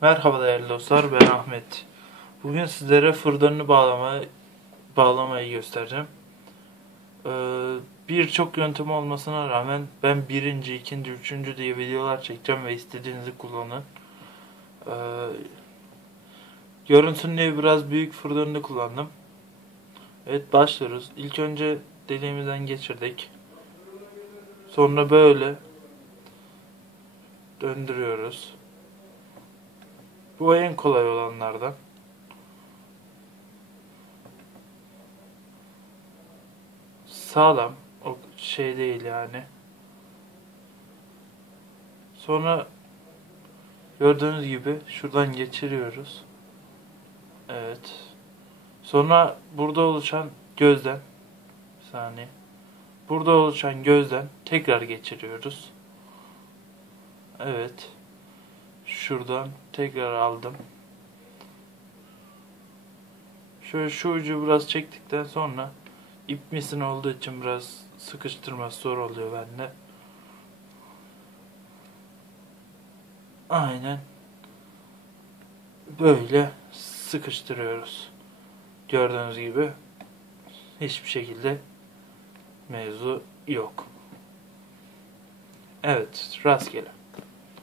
Merhaba değerli dostlar, ben Ahmet. Bugün sizlere fırdanını bağlamayı, bağlamayı göstereceğim. Ee, Birçok yöntem olmasına rağmen ben birinci, ikinci, üçüncü diye videolar çekeceğim ve istediğinizi kullanın. Ee, görünsün diye biraz büyük fırdanını kullandım. Evet başlıyoruz. İlk önce deliğimizden geçirdik. Sonra böyle döndürüyoruz. Bu en kolay olanlardan. Sağlam. O şey değil yani. Sonra gördüğünüz gibi şuradan geçiriyoruz. Evet. Sonra burada oluşan gözden bir saniye. Burada oluşan gözden tekrar geçiriyoruz. Evet. Şuradan tekrar aldım. Şöyle şu ucu biraz çektikten sonra ip misin olduğu için biraz sıkıştırması zor oluyor bende. Aynen. Böyle sıkıştırıyoruz. Gördüğünüz gibi hiçbir şekilde mevzu yok. Evet, rastgele.